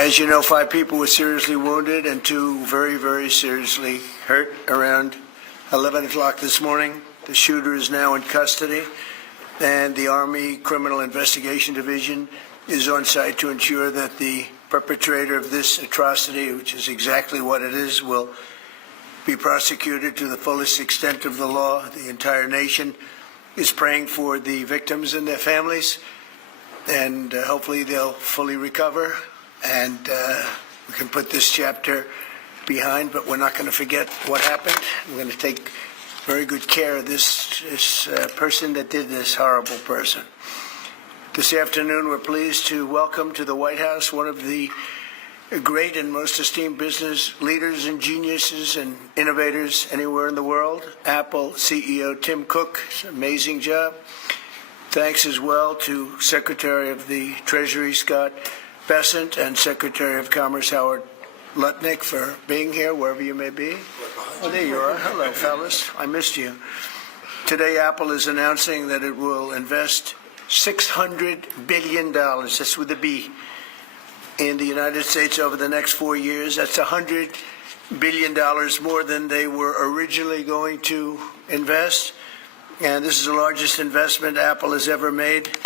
As you know, 5 people were seriously wounded and 2 very, very seriously hurt around 11 o'clock this morning. The shooter is now in custody, and the Army Criminal Investigation Division is on site to ensure that the perpetrator of this atrocity, which is exactly what it is, will be prosecuted to the fullest extent of the law. The entire nation is praying for the victims and their families, and hopefully they'll fully recover, and we can put this chapter behind, but we're not going to forget what happened. We're going to take very good care of this person that did this, horrible person. This afternoon, we're pleased to welcome to the White House one of the great and most esteemed business leaders and geniuses and innovators anywhere in the world, Apple CEO Tim Cook. It's an amazing job. Thanks as well to Secretary of the Treasury Scott Bessent and Secretary of Commerce Howard Lutnick for being here, wherever you may be. Oh, there you are. Hello, fellas. I missed you. Today, Apple is announcing that it will invest $600 billion, that's with a B, in the United States over the next 4 years. That's $100 billion more than they were originally going to invest. And this is the largest investment Apple has ever made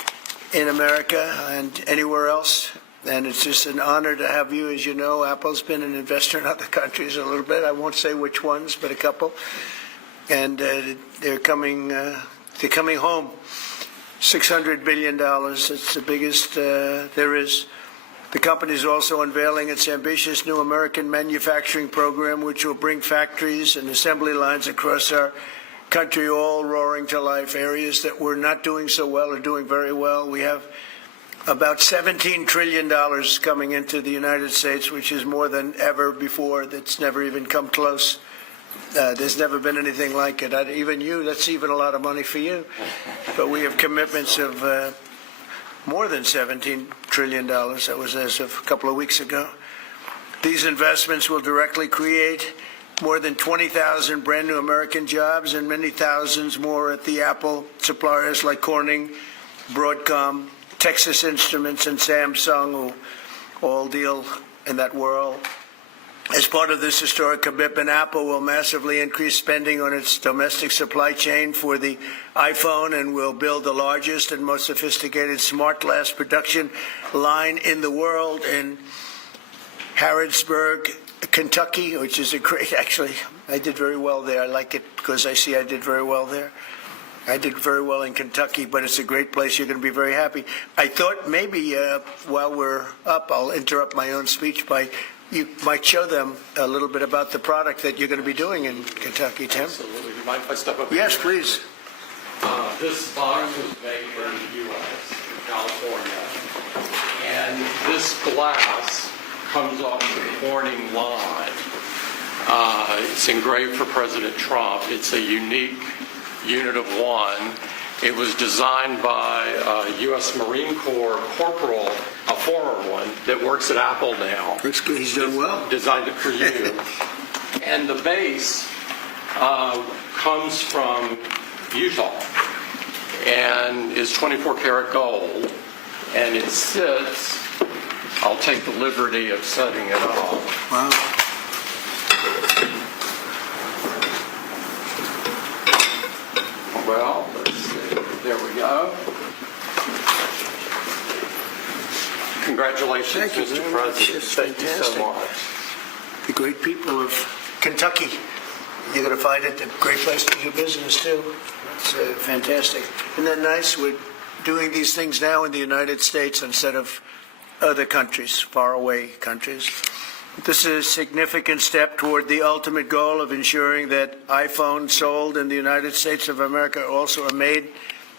in America and anywhere else. And it's just an honor to have you. As you know, Apple's been an investor in other countries a little bit. I won't say which ones, but a couple. And they're coming home. $600 billion. It's the biggest there is. The company is also unveiling its ambitious new American manufacturing program, which will bring factories and assembly lines across our country all roaring to life. Areas that were not doing so well are doing very well. We have about $17 trillion coming into the United States, which is more than ever before. That's never even come close. There's never been anything like it. Even you, that's even a lot of money for you. But we have commitments of more than $17 trillion. That was as of a couple of weeks ago. These investments will directly create more than 20,000 brand new American jobs and many thousands more at the Apple suppliers like Corning, Broadcom, Texas Instruments, and Samsung, who all deal in that world. As part of this historic commitment, Apple will massively increase spending on its domestic supply chain for the iPhone and will build the largest and most sophisticated smart glass production line in the world in Harrodsburg, Kentucky, which is a great, actually, I did very well there. I like it because I see I did very well there. I did very well in Kentucky, but it's a great place. You're going to be very happy. I thought maybe while we're up, I'll interrupt my own speech by you might show them a little bit about the product that you're going to be doing in Kentucky, Tim. Absolutely. You mind if I step up? Yes, please. This box was made here in the U.S., California, and this glass comes off the Corning line. It's engraved for President Trump. It's a unique unit of one. It was designed by a U.S. Marine Corps corporal, a former one, that works at Apple now. That's good. He's done well. Designed it for you. And the base comes from Utah and is 24 karat gold. And it sits, I'll take the liberty of setting it up. Wow. Well, let's see. There we go. Congratulations, Thank you Mr. very much. President. It's Thank you so fantastic. much. The great people of Kentucky. You're going to find it a great place to do business, too. It's fantastic. Isn't that nice? We're doing these things now in the United States instead of other countries, faraway countries. This is a significant step toward the ultimate goal of ensuring that iPhones sold in the United States of America also are made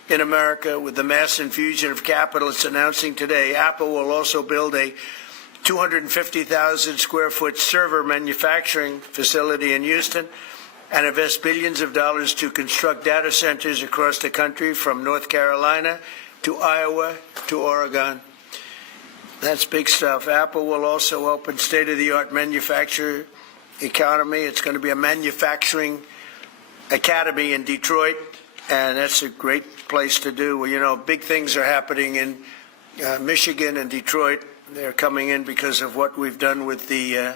in America. With the mass infusion of capital it's announcing today, Apple will also build a 250,000 square foot server manufacturing facility in Houston and invest billions of dollars to construct data centers across the country from North Carolina to Iowa to Oregon. That's big stuff. Apple will also open state-of-the-art manufacturing economy. It's going to be a manufacturing academy in Detroit, and that's a great place to do. Well, you know, big things are happening in Michigan and Detroit They're coming in because of what we've done with the,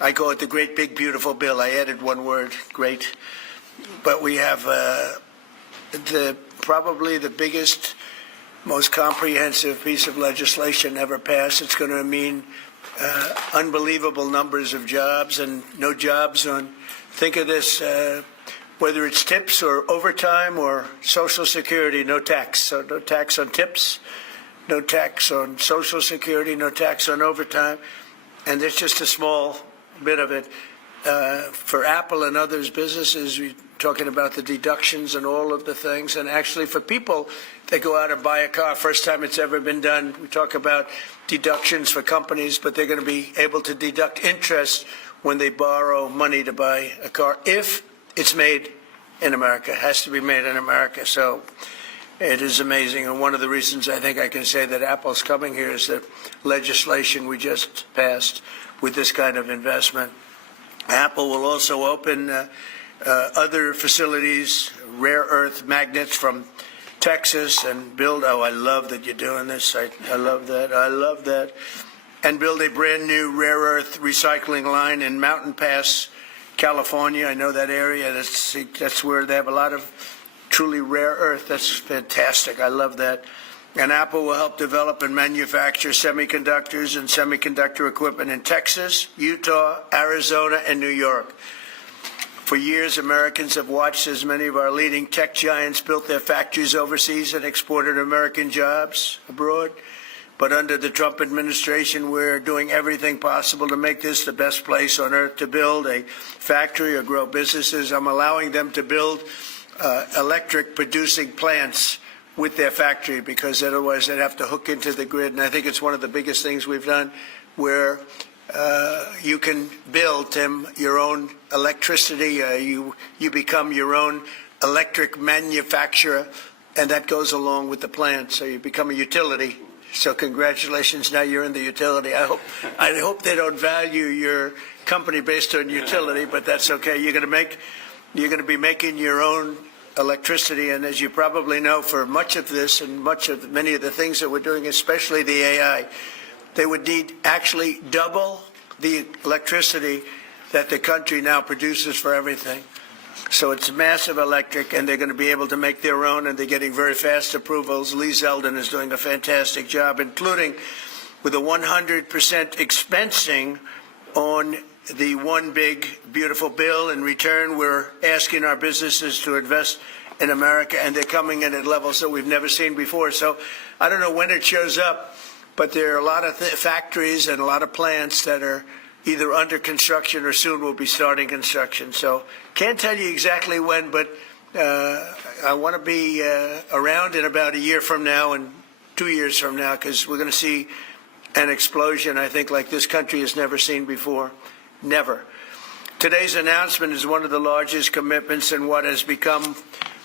I call it the great big beautiful bill. I added one word, great. But we have probably the biggest, most comprehensive piece of legislation ever passed. It's going to mean unbelievable numbers of jobs, and no jobs on, think of this, whether it's tips or overtime or Social Security, no tax. So no tax on tips, no tax on Social Security, no tax on overtime. And there's just a small bit of it. For Apple and others businesses, we're talking about the deductions and all of the things. And actually for people that go out and buy a car, first time it's ever been done, we talk about deductions for companies, but they're going to be able to deduct interest when they borrow money to buy a car if it's made in America. It has to be made in America. So it is amazing. And one of the reasons I think I can say that Apple's coming here is the legislation we just passed with this kind of investment. Apple will also open other facilities, rare earth magnets from Texas, and build, oh, I love that you're doing this. I love that. I love that. And build a brand new rare earth recycling line in Mountain Pass, California. I know that area. That's where they have a lot of truly rare earth. That's fantastic. I love that. And Apple will help develop and manufacture semiconductors and semiconductor equipment in Texas, Utah, Arizona, and New York. For years, Americans have watched as many of our leading tech giants built their factories overseas and exported American jobs abroad. But under the Trump administration, we're doing everything possible to make this the best place on earth to build a factory or grow businesses. I'm allowing them to build electric producing plants with their factory, because otherwise they'd have to hook into the grid. And I think it's one of the biggest things we've done, where you can build, Tim, your own electricity. You become your own electric manufacturer, and that goes along with the plant. So you become a utility. So congratulations, now you're in the utility. I hope they don't value your company based on utility, but that's okay. You're going to be making your own electricity, and as you probably know, for much of this and many of the things that we're doing, especially the AI, they would need actually double the electricity that the country now produces for everything. So it's massive electric, and they're going to be able to make their own, and they're getting very fast approvals. Lee Zeldin is doing a fantastic job, including with a 100% expensing on the one big beautiful bill. In return, we're asking our businesses to invest in America, and they're coming in at levels that we've never seen before. So I don't know when it shows up, but there are a lot of factories and a lot of plants that are either under construction or soon will be starting construction. So can't tell you exactly when, but I want to be around in about a year from now and 2 years from now, because we're going to see an explosion, I think, like this country has never seen before. Never. Today's announcement is one of the largest commitments in what has become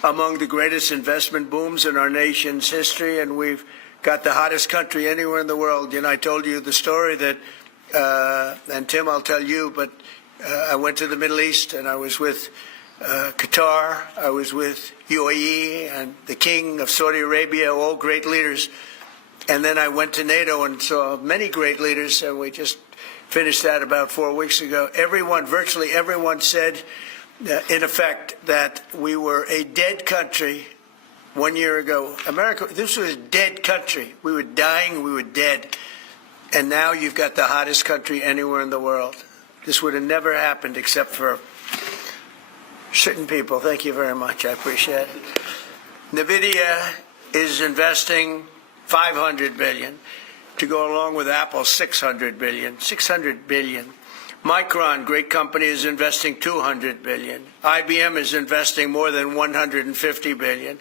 among the greatest investment booms in our nation's history, and we've got the hottest country anywhere in the world. You know, I told you the story that, and Tim, I'll tell you, but I went to the Middle East, and I was with Qatar, I was with UAE, and the King of Saudi Arabia, all great leaders. And then I went to NATO and saw many great leaders, and we just finished that about 4 weeks ago. Everyone, virtually everyone, said, in effect, that we were a dead country 1 year ago. America, this was a dead country. We were dying, we were dead. And now you've got the hottest country anywhere in the world. This would have never happened except for certain people. Thank you very much. I appreciate it. NVIDIA is investing $500 billion. To go along with Apple, $600 billion. $600 billion. Micron, great company, is investing $200 billion. IBM is investing more than $150 billion.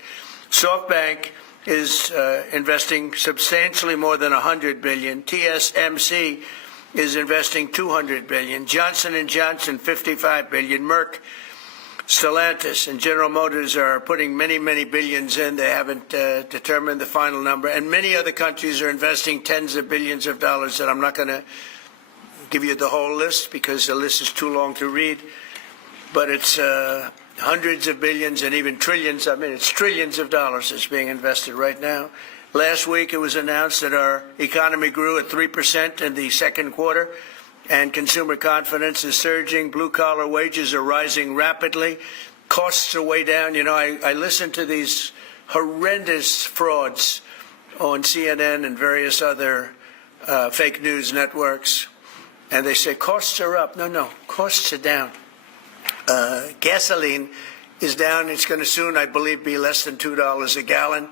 SoftBank is investing substantially more than $100 billion. TSMC is investing $200 billion. Johnson & Johnson, $55 billion. Merck, Stellantis, and General Motors are putting many, many billions in. They haven't determined the final number. And many other countries are investing tens of billions of dollars, and I'm not going to give you the whole list because the list is too long to read. But it's hundreds of billions and even trillions. I mean, it's trillions of dollars that's being invested right now. Last week, it was announced that our economy grew at 3% in the second quarter, and consumer confidence is surging. Blue-collar wages are rising rapidly. Costs are way down. You know, I listen to these horrendous frauds on CNN and various other fake news networks, and they say costs are up. No, costs are down. Gasoline is down. It's going to soon, I believe, be less than $2 a gallon.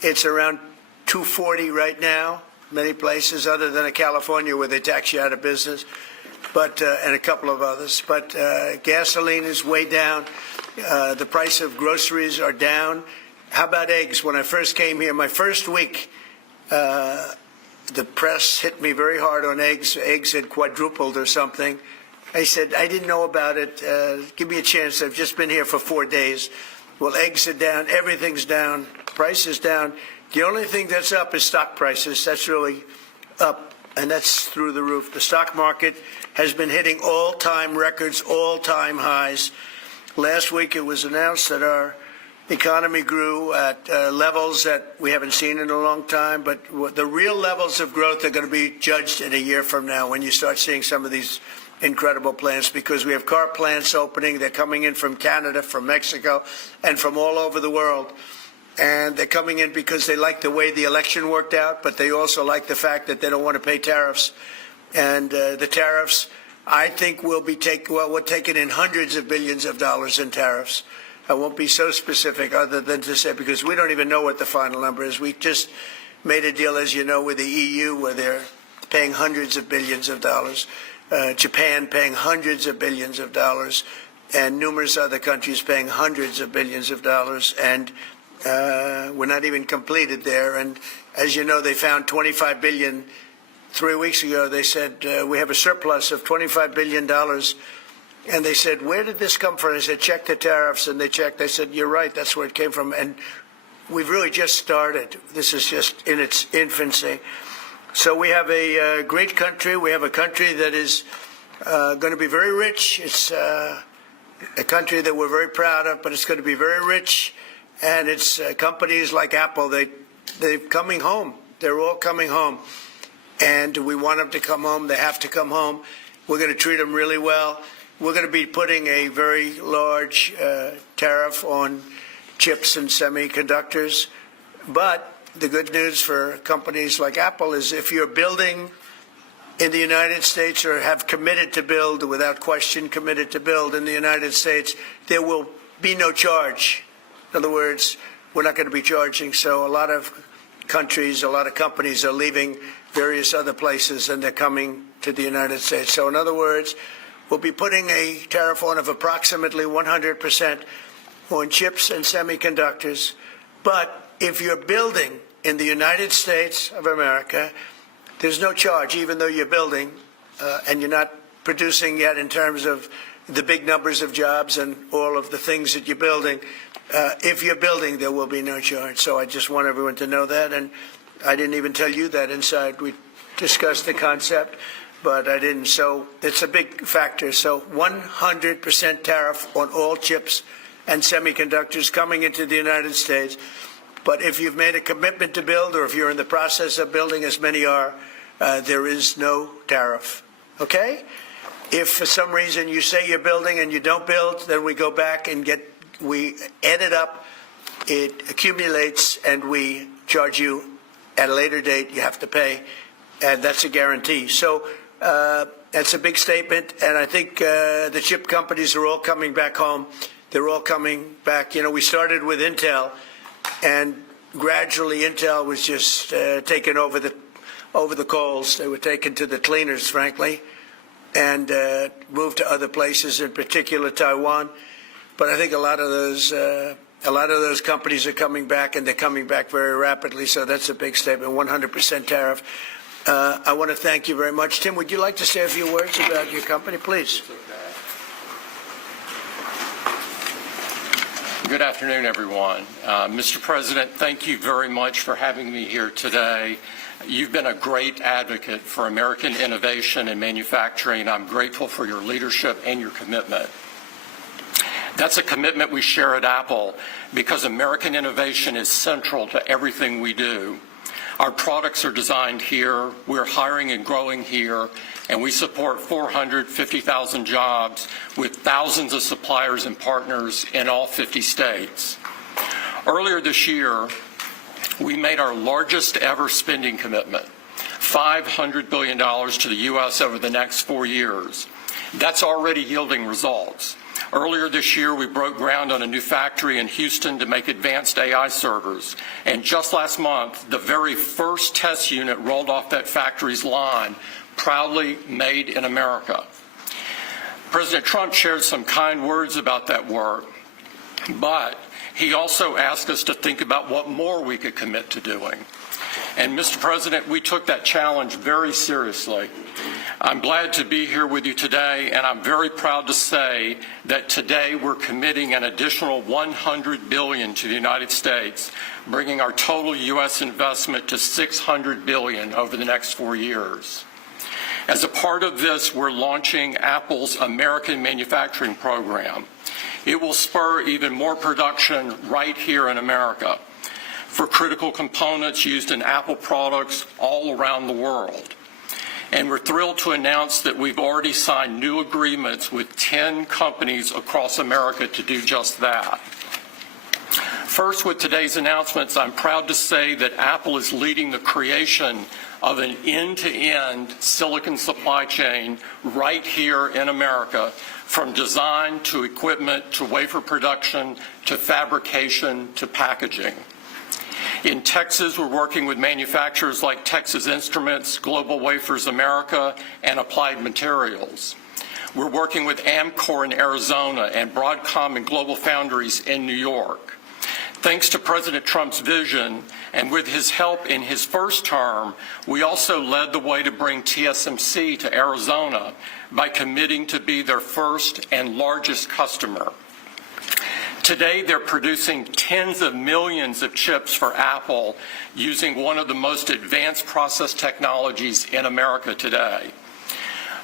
It's around $2.40 right now, many places other than California where they tax you out of business, but and a couple of others. But gasoline is way down. The price of groceries are down. How about eggs? When I first came here, my first week, the press hit me very hard on eggs. Eggs had quadrupled or something. I said, I didn't know about it. Give me a chance. I've just been here for 4 days. Well, eggs are down. Everything's down. Price is down. The only thing that's up is stock prices. That's really up, and that's through the roof. The stock market has been hitting all-time records, all-time highs. Last week, it was announced that our economy grew at levels that we haven't seen in a long time, but the real levels of growth are going to be judged in a year from now when you start seeing some of these incredible plants, because we have car plants opening. They're coming in from Canada, from Mexico, and from all over the world. And they're coming in because they like the way the election worked out, but they also like the fact that they don't want to pay tariffs. And the tariffs, I think, we're taking in hundreds of billions of dollars in tariffs. I won't be so specific other than to say, because we don't even know what the final number is. We just made a deal, as you know, with the EU where they're paying hundreds of billions of dollars. Japan paying hundreds of billions of dollars, and numerous other countries paying hundreds of billions of dollars. And we're not even completed there. And as you know, they found $25 billion 3 weeks ago. They said, we have a surplus of $25 billion. And they said, where did this come from? I said, check the tariffs. And they checked. They said, you're right, that's where it came from. And we've really just started. This is just in its infancy. So we have a great country. We have a country that is going to be very rich. It's a country that we're very proud of, but it's going to be very rich. And it's companies like Apple. They're coming home. They're all coming home. And we want them to come home. They have to come home. We're going to treat them really well. We're going to be putting a very large tariff on chips and semiconductors. But the good news for companies like Apple is if you're building in the United States or have committed to build, without question committed to build in the United States, there will be no charge. In other words, we're not going to be charging. So a lot of countries, a lot of companies are leaving various other places and they're coming to the United States. So in other words, we'll be putting a tariff on of approximately 100% on chips and semiconductors. But if you're building in the United States of America, there's no charge, even though you're building and you're not producing yet in terms of the big numbers of jobs and all of the things that you're building. If you're building, there will be no charge. So I just want everyone to know that. And I didn't even tell you that inside. We discussed the concept, but I didn't. So it's a big factor. So 100% tariff on all chips and semiconductors coming into the United States. But if you've made a commitment to build, or if you're in the process of building, as many are, there is no tariff. Okay? If for some reason you say you're building and you don't build, then we go back and we add it up, it accumulates, and we charge you at a later date. You have to pay, and that's a guarantee. So that's a big statement, and I think the chip companies are all coming back home. They're all coming back. You know, we started with Intel, and gradually Intel was just taken over the coals. They were taken to the cleaners, frankly, and moved to other places, in particular Taiwan. But I think a lot of those companies are coming back, and they're coming back very rapidly. So that's a big statement. 100% tariff. I want to thank you very much. Tim, would you like to say a few words about your company, please? Good afternoon, everyone. Mr. President, thank you very much for having me here today. You've been a great advocate for American innovation and manufacturing. I'm grateful for your leadership and your commitment. That's a commitment we share at Apple because American innovation is central to everything we do. Our products are designed here, we're hiring and growing here, and we support 450,000 jobs with thousands of suppliers and partners in all 50 states. Earlier this year, we made our largest ever spending commitment, $500 billion to the U.S. over the next 4 years. That's already yielding results. Earlier this year, we broke ground on a new factory in Houston to make advanced AI servers. And just last month, the very first test unit rolled off that factory's line, proudly made in America. President Trump shared some kind words about that work, but he also asked us to think about what more we could commit to doing. And Mr. President, we took that challenge very seriously. I'm glad to be here with you today, and I'm very proud to say that today we're committing an additional $100 billion to the United States, bringing our total U.S. investment to $600 billion over the next 4 years. As a part of this, we're launching Apple's American Manufacturing Program. It will spur even more production right here in America for critical components used in Apple products all around the world. And we're thrilled to announce that we've already signed new agreements with 10 companies across America to do just that. First, with today's announcements, I'm proud to say that Apple is leading the creation of an end-to-end silicon supply chain right here in America, from design to equipment to wafer production to fabrication to packaging. In Texas, we're working with manufacturers like Texas Instruments, Global Wafers America, and Applied Materials. We're working with Amcor in Arizona and Broadcom and Global Foundries in New York. Thanks to President Trump's vision, and with his help in his first term, we also led the way to bring TSMC to Arizona by committing to be their first and largest customer. Today, they're producing tens of millions of chips for Apple using one of the most advanced process technologies in America today.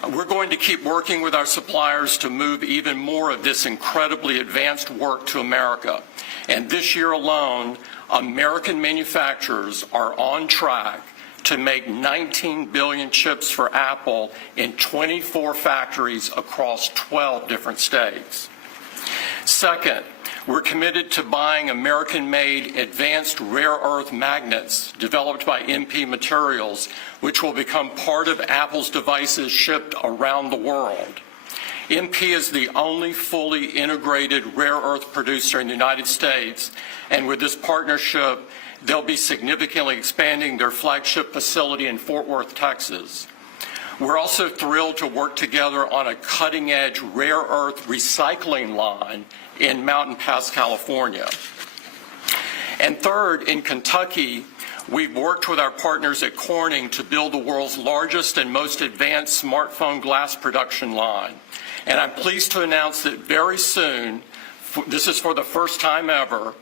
We're going to keep working with our suppliers to move even more of this incredibly advanced work to America. And this year alone, American manufacturers are on track to make 19 billion chips for Apple in 24 factories across 12 different states. Second, we're committed to buying American-made advanced rare earth magnets developed by MP Materials, which will become part of Apple's devices shipped around the world. MP is the only fully integrated rare earth producer in the United States, and with this partnership, they'll be significantly expanding their flagship facility in Fort Worth, Texas. We're also thrilled to work together on a cutting-edge rare earth recycling line in Mountain Pass, California. And third, in Kentucky, we've worked with our partners at Corning to build the world's largest and most advanced smartphone glass production line. And I'm pleased to announce that very soon, this is for the first time ever,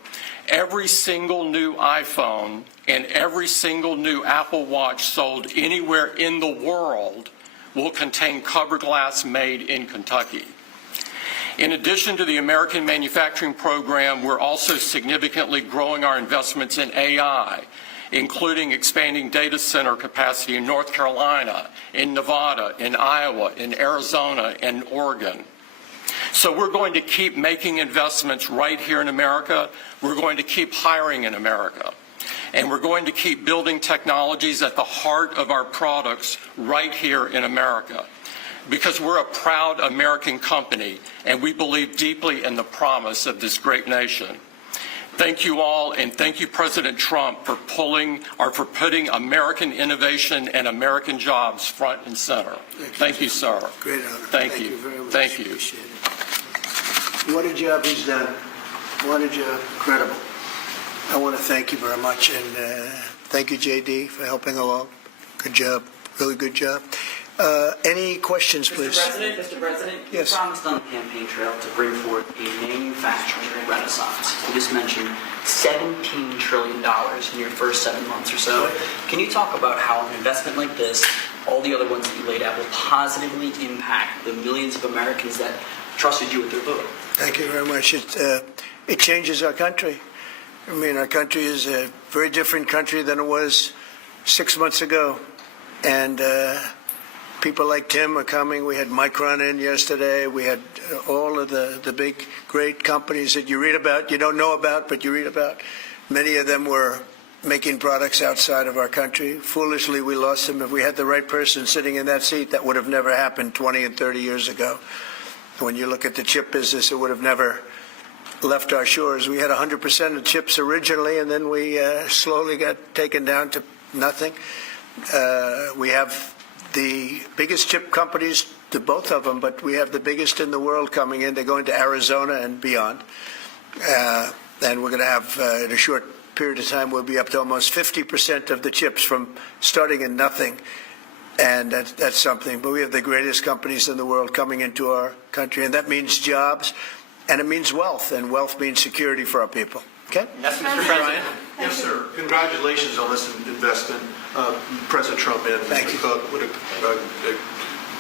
every single new iPhone and every single new Apple Watch sold anywhere in the world will contain cover glass made in Kentucky. In addition to the American Manufacturing Program, we're also significantly growing our investments in AI, including expanding data center capacity in North Carolina, in Nevada, in Iowa, in Arizona, and Oregon. So we're going to keep making investments right here in America. We're going to keep hiring in America. And we're going to keep building technologies at the heart of our products right here in America. Because we're a proud American company, and we believe deeply in the promise of this great nation. Thank you all, and thank you, President Trump, for putting American innovation and American jobs front and center. Thank you, sir. Great honor. Thank you. Very much. Thank you. Appreciate it. What a job he's done. What a job. Incredible. I want to thank you very much, and thank you, JD, for helping along. Good job. Really good job. Any questions, please? Mr. President, Yes. you promised on the campaign trail to bring forth a manufacturing renaissance. You just mentioned $17 trillion in your first 7 months or so. Can you talk about how an investment like this, all the other ones that you laid out, will positively impact the millions of Americans that trusted you with their vote? Thank you very much. It changes our country. I mean, our country is a very different country than it was 6 months ago. And people like Tim are coming. We had Micron in yesterday. We had all of the big, great companies that you read about, you don't know about, but you read about. Many of them were making products outside of our country. Foolishly, we lost them. If we had the right person sitting in that seat, that would have never happened 20 and 30 years ago. When you look at the chip business, it would have never left our shores. We had 100% of chips originally, and then we slowly got taken down to nothing. We have the biggest chip companies, to both of them, but we have the biggest in the world coming in. They're going to Arizona and beyond. And we're going to have, in a short period of time, we'll be up to almost 50% of the chips from starting in nothing. And that's something. But we have the greatest companies in the world coming into our country, and that means jobs, and it means wealth, and wealth means security for our good. Okay? Yes, Mr. President. Yes, sir. Congratulations on this investment, President Trump. And Thank you. What a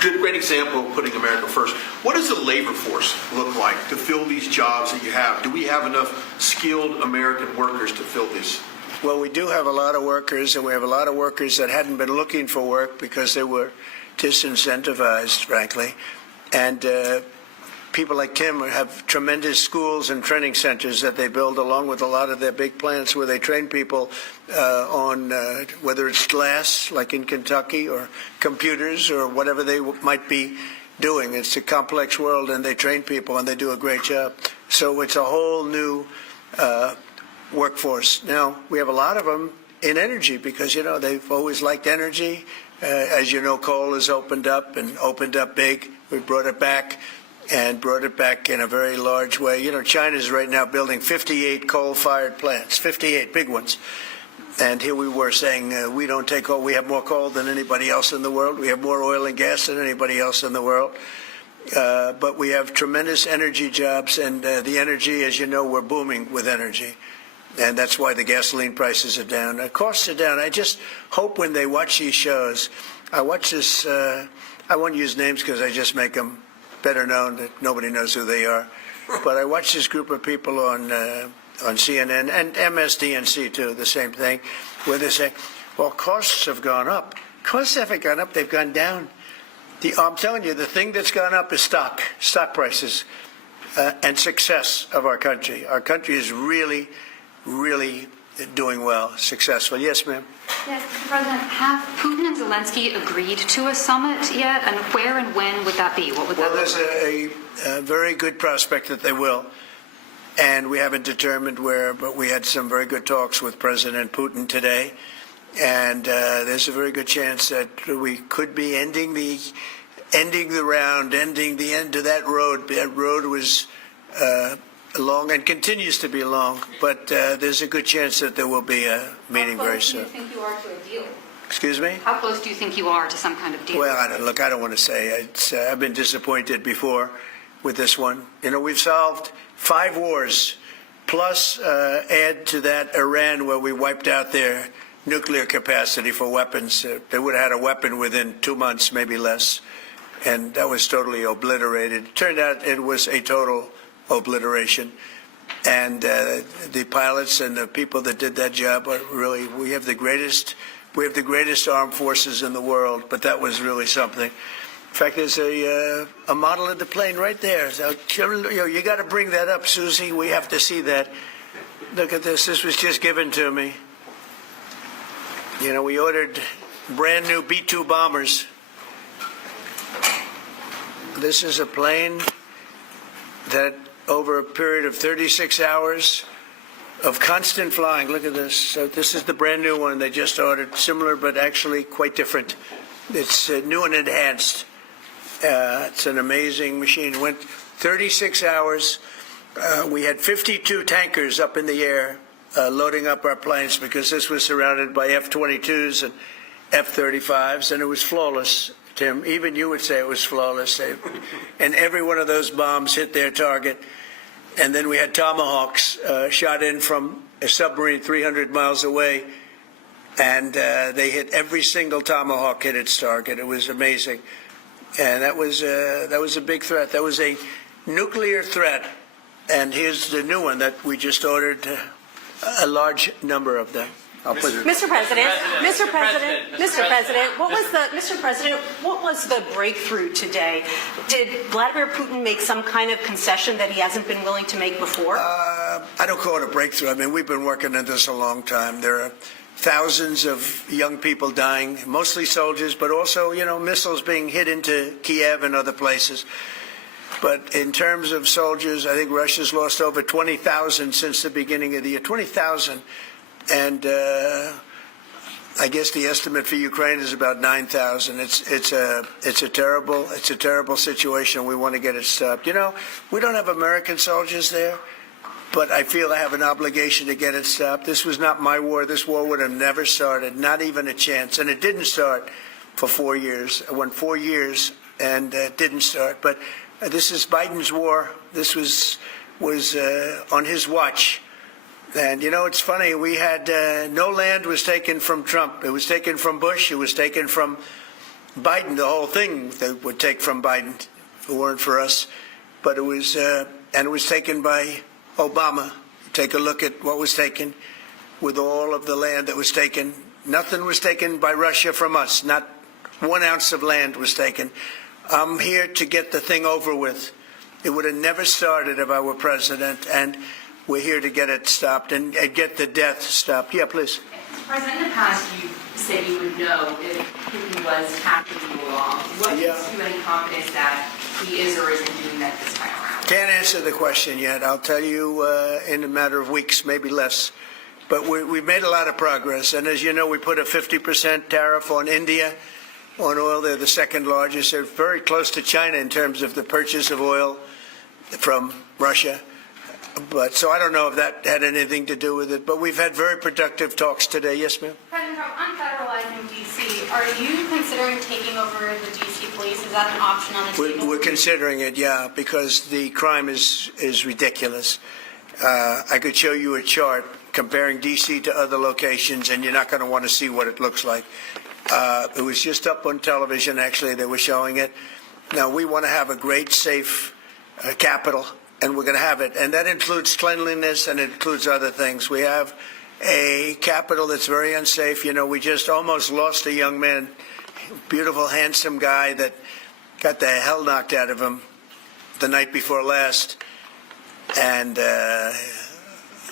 good, great example of putting America first. What does the labor force look like to fill these jobs that you have? Do we have enough skilled American workers to fill these? Well, we do have a lot of workers, and we have a lot of workers that hadn't been looking for work because they were disincentivized, frankly. And people like Tim have tremendous schools and training centers that they build along with a lot of their big plants where they train people on whether it's glass, like in Kentucky, or computers, or whatever they might be doing. It's a complex world, and they train people, and they do a great job. So it's a whole new workforce. Now, we have a lot of them in energy because, you know, they've always liked energy. As you know, coal has opened up and opened up big. We brought it back. And brought it back in a very large way. You know, China's right now building 58 coal-fired plants, 58 big ones. And here we were saying we don't take coal. We have more coal than anybody else in the world. We have more oil and gas than anybody else in the world. But we have tremendous energy jobs, and the energy, as you know, we're booming with energy. And that's why the gasoline prices are down. The costs are down. I just hope when they watch these shows, I watch this, I won't use names because I just make them better known that nobody knows who they are. But I watch this group of people on CNN and MSDNC too, the same thing, where they say, well, costs have gone up. Costs haven't gone up, they've gone down. I'm telling you, the thing that's gone up is stock prices, and success of our country. Our country is really, really doing well, successful. Yes, ma'am? Yes, Mr. President, have Putin and Zelensky agreed to a summit yet? And where and when would that be? What would that Well, look there's like? a very good prospect that they will. And we haven't determined where, but we had some very good talks with President Putin today. And there's a very good chance that we could be ending the end of that road. That road was long and continues to be long, but there's a good chance that there will be a meeting very soon. How close do you think you are to a deal? Excuse me? How close do you think you are to some kind of deal? Well, I don't want to say. I've been disappointed before with this one. You know, we've solved 5 wars, plus add to that Iran, where we wiped out their nuclear capacity for weapons. They would have had a weapon within 2 months, maybe less, and that was totally obliterated. It turned out it was a total obliteration, and the pilots and the people that did that job are really, we have the greatest armed forces in the world, but that was really something. In fact, there's a model of the plane right there. So, you got to bring that up, Susie. We have to see that. Look at this. This was just given to me. You know, we ordered brand new B-2 bombers. This is a plane that over a period of 36 hours of constant flying. Look at this. So this is the brand new one they just ordered. Similar, but actually quite different. It's new and enhanced. It's an amazing machine. It went 36 hours. We had 52 tankers up in the air loading up our planes because this was surrounded by F-22s and F-35s, and it was flawless, Tim. Even you would say it was flawless. And every one of those bombs hit their target. And then we had Tomahawks shot in from a submarine 300 miles away, and they hit every single Tomahawk hit its target. It was amazing. And that was a big threat. That was a nuclear threat. And here's the new one that we just ordered, a large number of them. I'll put it. Mr. President, Mr. President, Mr. President, what was the, President. Mr. President, what was the breakthrough today? Did Vladimir Putin make some kind of concession that he hasn't been willing to make before? I don't call it a breakthrough. I mean, we've been working on this a long time. There are thousands of young people dying, mostly soldiers, but also, missiles being hit into Kiev and other places. But in terms of soldiers, I think Russia's lost over 20,000 since the beginning of the year. 20,000. And I guess the estimate for Ukraine is about 9,000. It's a terrible situation. We want to get it stopped. We don't have American soldiers there, but I feel I have an obligation to get it stopped. This was not my war. This war would have never started, not even a chance. And it didn't start for 4 years. It went 4 years and didn't start. But this is Biden's war. This was on his watch. And, it's funny, we had no land was taken from Trump. It was taken from Bush. It was taken from Biden. The whole thing they would take from Biden if it weren't for us. But it was taken by Obama. Take a look at what was taken with all of the land that was taken. Nothing was taken by Russia from us. Not 1 ounce of land was taken. I'm here to get the thing over with. It would have never started if I were president, and we're here to get it stopped and get the death stopped. Yeah, please. President, in the past, you said you would know if Putin was tacking you along. What gives you any confidence that he is or isn't doing that this time around? Can't answer the question yet. I'll tell you in a matter of weeks, maybe less. But we've made a lot of progress. And as you know, we put a 50% tariff on India on oil. They're the second largest. They're very close to China in terms of the purchase of oil from Russia. But so I don't know if that had anything to do with it. But we've had very productive talks today. Yes, ma'am? President Trump, on federalizing D.C., are you considering taking over the D.C. police? Is that an option on the table? We're considering it, yeah, because the crime is ridiculous. I could show you a chart comparing D.C. to other locations, and you're not going to want to see what it looks like. It was just up on television, actually. They were showing it. Now, we want to have a great, safe capital, and we're going to have it. And that includes cleanliness, and it includes other things. We have a capital that's very unsafe. We just almost lost a young man, beautiful, handsome guy that got the hell knocked out of him the night before last. And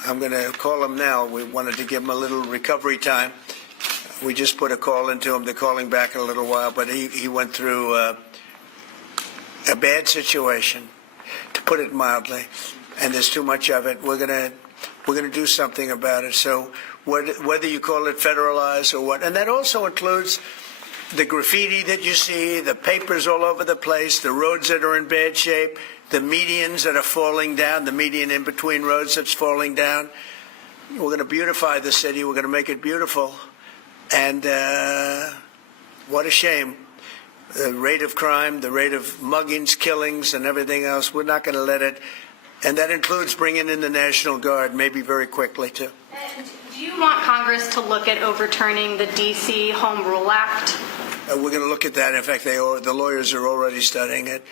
I'm going to call him now. We wanted to give him a little recovery time. We just put a call into him. They're calling back in a little while, but he went through a bad situation, to put it mildly, and there's too much of it. We're gonna do something about it. So whether you call it federalized or what, and that also includes the graffiti that you see, the papers all over the place, the roads that are in bad shape, the medians that are falling down, the median in between roads that's falling down. We're going to beautify the city. We're going to make it beautiful. And what a shame. The rate of crime, the rate of muggings, killings, and everything else, we're not going to let it. And that includes bringing in the National Guard, maybe very quickly, too. And do you want Congress to look at overturning the D.C. Home Rule Act? We're going to look at that. In fact, the lawyers are already studying it.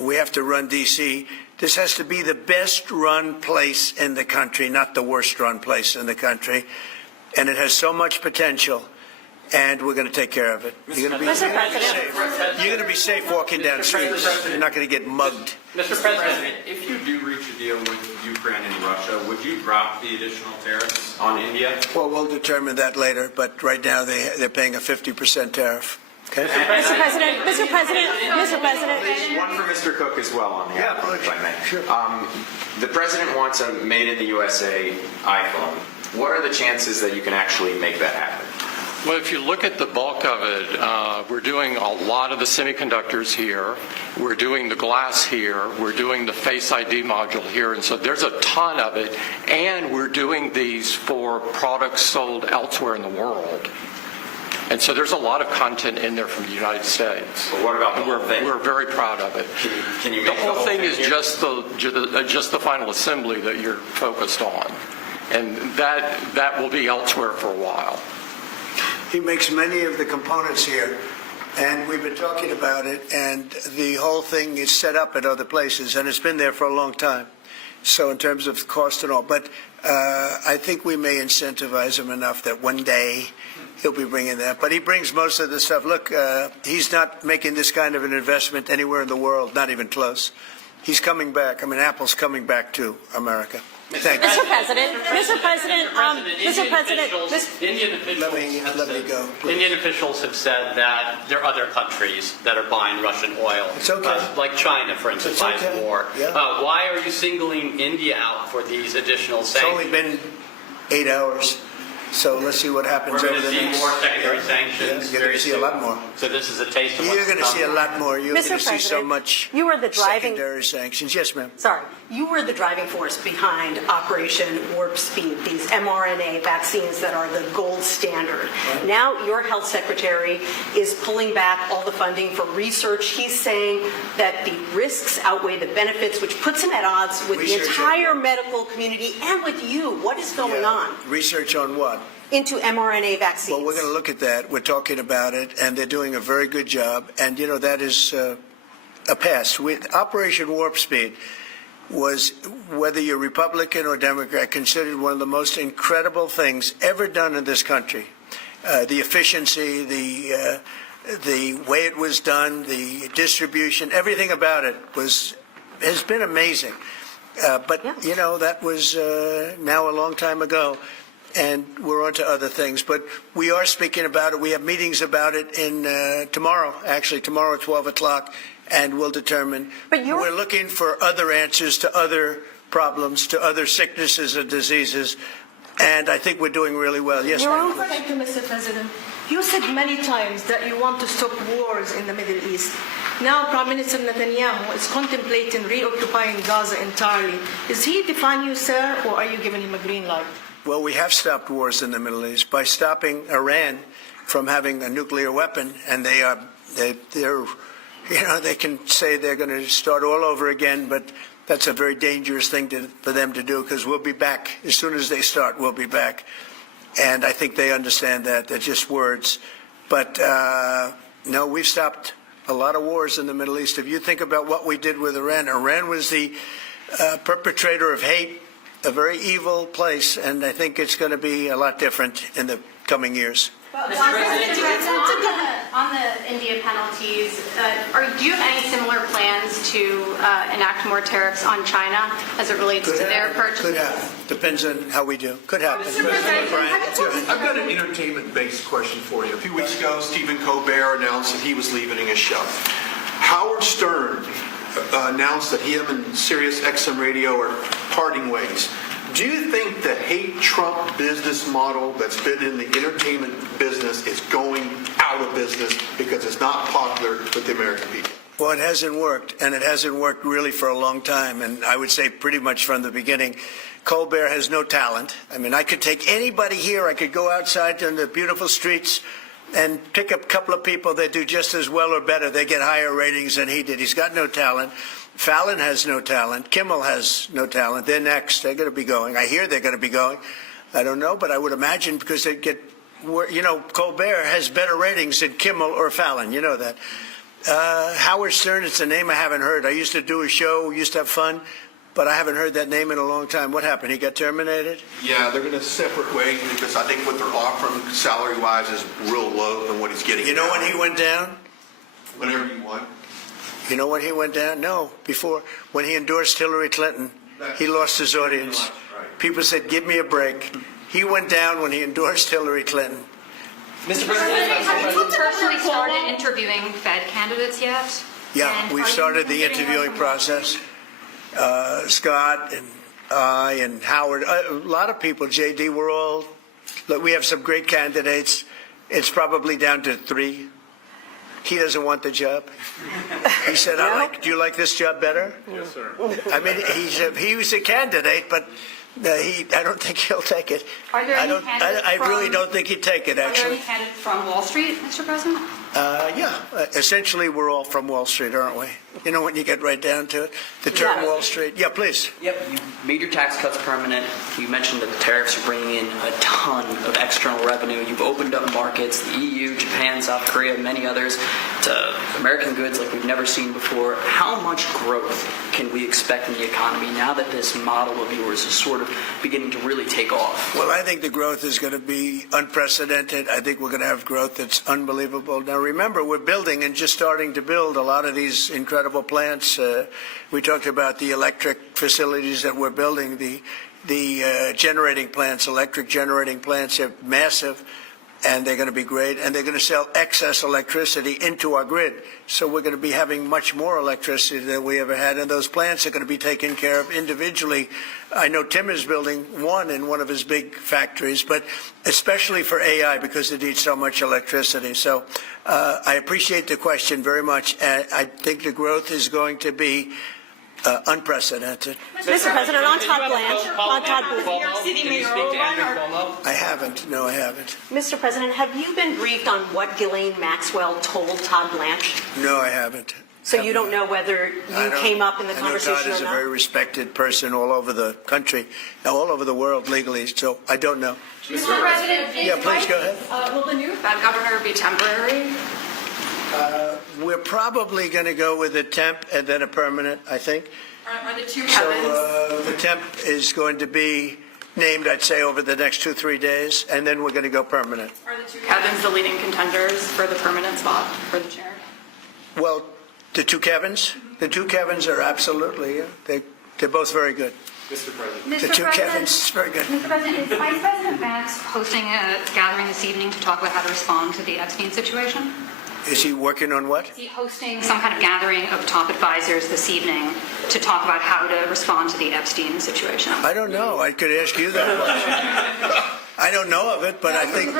We have to run D.C. This has to be the best-run place in the country, not the worst-run place in the country. And it has so much potential. And we're going to take care of it. You're going to be safe. You're going to be safe walking down streets. You're not going to get mugged. Mr. President, if you do reach a deal with Ukraine and Russia, would you drop the additional tariffs on India? Well, we'll determine that later. But right now they're paying a 50% tariff. Okay. Mr. President, Mr. President, Mr. President. One for Mr. Cook as well on the iPhone, if I may. Sure. The president wants a made-in-the-USA iPhone. What are the chances that you can actually make that happen? Well, if you look at the bulk of it, we're doing a lot of the semiconductors here. We're doing the glass here. We're doing the Face ID module here. And so there's a ton of it. And we're doing these for products sold elsewhere in the world. And so there's a lot of content in there from the United States. But what about the whole thing? We're very proud of it. Can you make the whole thing is here? just the final assembly that you're focused on. And that will be elsewhere for a while. He makes many of the components here, and we've been talking about it, and the whole thing is set up at other places, and it's been there for a long time. So in terms of cost and all, but I think we may incentivize him enough that one day he'll be bringing that. But he brings most of the stuff. Look, he's not making this kind of an investment anywhere in the world, not even close. He's coming back. I mean, Apple's coming back to America. Thank you. Mr. President, Let me go. Please. Indian officials have said that there are other countries that are buying Russian oil. It's okay. Like China, for instance, It's buys okay. more. Yeah. Why are you singling India out for these additional It's sanctions? only been 8 hours, so let's see what happens We're over going to the see next. more secondary Yeah, sanctions. you're going very to see a soon. lot more. So this is a taste of what's You're going to see a coming. lot more. You're Mr. going to see so President, much you were the driving- secondary sanctions. Yes, ma'am. Sorry, you were the driving force behind Operation Warp Speed, these mRNA vaccines that are the gold standard. Now your health secretary is pulling back all the funding for research. He's saying that the risks outweigh the benefits, which puts him at odds with the Research entire medical community and with you. What is going on Research on what? into mRNA vaccines? Well, we're going to look at that. We're talking about it, and they're doing a very good job. And, you know, that is a pass. Operation Warp Speed was, whether you're Republican or Democrat, considered one of the most incredible things ever done in this country. The efficiency, the way it was done, the distribution, everything about it has been amazing. But, you know, that was now a long time ago. And we're on to other things. But we are speaking about it. We have meetings about it tomorrow at 12 o'clock, and we'll determine. But we're looking for other answers to other problems, to other sicknesses and diseases, and I think we're doing really well. Yes, ma'am. Thank you, Mr. President. You said many times that you want to stop wars in the Middle East. Now, Prime Minister Netanyahu is contemplating reoccupying Gaza entirely. Is he defying you, sir, or are you giving him a green light? Well, we have stopped wars in the Middle East by stopping Iran from having a nuclear weapon, and they're you know, they can say they're going to start all over again, but that's a very dangerous thing for them to do, because we'll be back as soon as they start. We'll be back, and I think they understand that. They're just words, but no, we've stopped a lot of wars in the Middle East. If you think about what we did with Iran, Iran was the perpetrator of hate. A very evil place, and I think it's going to be a lot different in the coming years. On the India penalties, do you have any similar plans to enact more tariffs on China as it relates to their purchases? Could happen. Depends on how we do. Could happen. I've got an entertainment-based question for you. A few weeks ago, Stephen Colbert announced that he was leaving his show. Howard Stern announced that him and Sirius XM Radio are parting ways. Do you think the hate Trump business model that's been in the entertainment business is going out of business because it's not popular with the American people? Well, it hasn't worked, and it hasn't worked really for a long time, and I would say pretty much from the beginning. Colbert has no talent. I mean, I could take anybody here. I could go outside in the beautiful streets and pick up a couple of people that do just as well or better. They get higher ratings than he did. He's got no talent. Fallon has no talent. Kimmel has no talent. They're next. They're going to be going. I hear they're going to be going. I don't know, but I would imagine because they get, you know, Colbert has better ratings than Kimmel or Fallon. You know that. Howard Stern, it's a name I haven't heard. I used to do a show, used to have fun, but I haven't heard that name in a long time. What happened? He got terminated? Yeah, they're going to separate ways because I think what they're offering salary-wise is real low than what he's getting. You know when he went down? Whenever you want. You know when he went down? No, before. When he endorsed Hillary Clinton, he lost his audience. People said, give me a break. He went down when he endorsed Hillary Clinton. Mr. President, have you personally started interviewing Fed candidates yet? Yeah, And we've are you started the considering interviewing process. Scott and I and Howard, a lot of people, JD, look, we have some great candidates. It's probably down to 3. He doesn't want the job. He said, do you like this job better? Yes, sir. I mean, he was a candidate, but I don't think he'll take it. Are there any candidates I really don't think he'd take it, Are there actually. any candidates from Wall Street, Mr. President? Essentially, we're all from Wall Street, aren't we? You know, when you get right down to it, the term Yeah. Wall Street. Yeah, please. Yep, you made your tax cuts permanent. You mentioned that the tariffs are bringing in a ton of external revenue. You've opened up markets, the EU, Japan, South Korea, many others, to American goods like we've never seen before. How much growth can we expect in the economy now that this model of yours is sort of beginning to really take off? Well, I think the growth is going to be unprecedented. I think we're going to have growth that's unbelievable. Now, remember, we're building and just starting to build a lot of these incredible plants. We talked about the electric facilities that we're building, the generating plants, electric generating plants are massive, and they're going to be great, and they're going to sell excess electricity into our grid. So we're going to be having much more electricity than we ever had, and those plants are going to be taken care of individually. I know Tim is building one in one of his big factories, but especially for AI because it needs so much electricity. So I appreciate the question very much, and I think the growth is going to be unprecedented. Mr. President, on Todd Blanche, New York City Mayor Cuomo? I haven't. No, I haven't. Mr. President, have you been briefed on what Ghislaine Maxwell told Todd Blanche? No, I haven't. So you don't know whether you came up in the conversation I know Todd is or a not? very respected person all over the country, all over the world legally, so I don't know. Mr. President, Yeah, please go ahead. will the new Fed governor be temporary? We're probably going to go with a temp and then a permanent, I think. Are the two So Kevins? the temp is going to be named, I'd say, over the next 2-3 days, and then we're going to go permanent. Are the two Kevins the leading contenders for the permanent spot for the chair? Well, the two Kevins? The two Kevins are absolutely, they're both very good. Mr. President. The two Kevins, very good. Mr. President, is Vice President Vance hosting a gathering this evening to talk about how to respond to the Epstein situation? Is he working on what? Is he hosting some kind of gathering of top advisors this evening to talk about how to respond to the Epstein situation? I don't know. I could ask you that question. I don't know of it, but I think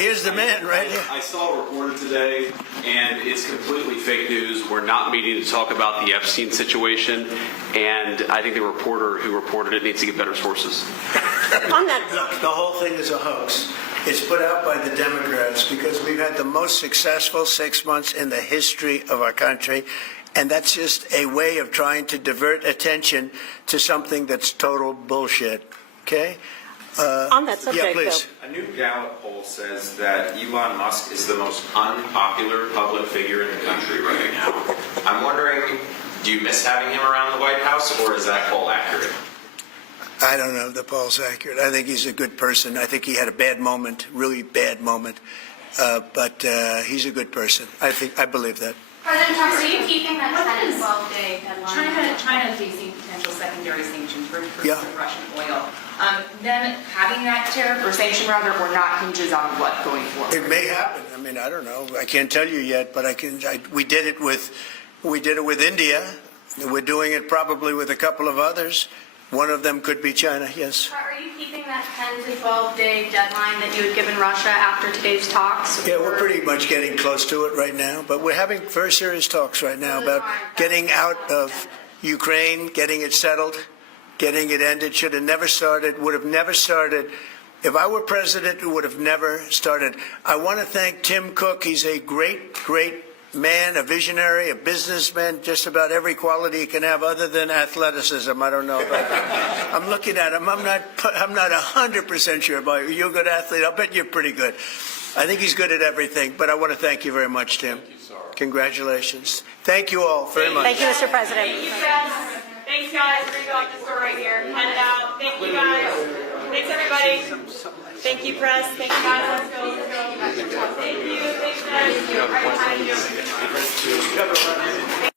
here's the man right here. I saw a reporter today, and it's completely fake news. We're not meeting to talk about the Epstein situation, and I think the reporter who reported it needs to get better sources. On that, Look, the whole thing is a hoax. It's put out by the Democrats because we've had the most successful 6 months in the history of our country, and that's just a way of trying to divert attention to something that's total bullshit. Okay? on that subject, yeah, please. A new Gallup poll says that Elon Musk is the most unpopular public figure in the country right now. I'm wondering, do you miss having him around the White House, or is that poll accurate? I don't know if the poll's accurate. I think he's a good person. I think he had a bad moment, really bad moment. But he's a good person. I believe that. President Trump, are you keeping that 10 and 12-day deadline? China facing potential secondary sanctions for Yeah. Russian oil. Then having that tariff or sanction rather or not hinges on what going forward? It may happen. I mean, I don't know. I can't tell you yet, but we did it with India. We're doing it probably with a couple of others. One of them could be China. Yes. Are you keeping that 10 to 12-day deadline that you had given Russia after today's talks? Yeah, we're pretty much getting close to it right now, but we're having very serious talks right now about getting out of Ukraine, getting it settled, getting it ended. Should have never started, would have never started. If I were president, it would have never started. I want to thank Tim Cook. He's a great, great man, a visionary, a businessman, just about every quality he can have other than athleticism. I don't know about that. I'm looking at him. I'm not 100% sure about you. You're a good athlete. I'll bet you're pretty good. I think he's good at everything, but I want to thank you very much, Tim. Thank you, sir. Congratulations. Thank you all very much. Thank you, Mr. President. Thank you, guys. Thanks, guys. Read off the store right here. Hand it out. Thank you, guys. Thanks, everybody. Thank you, press. Thank you, guys. Let's go. Let's go. Thank you. Thanks, guys. Thank you.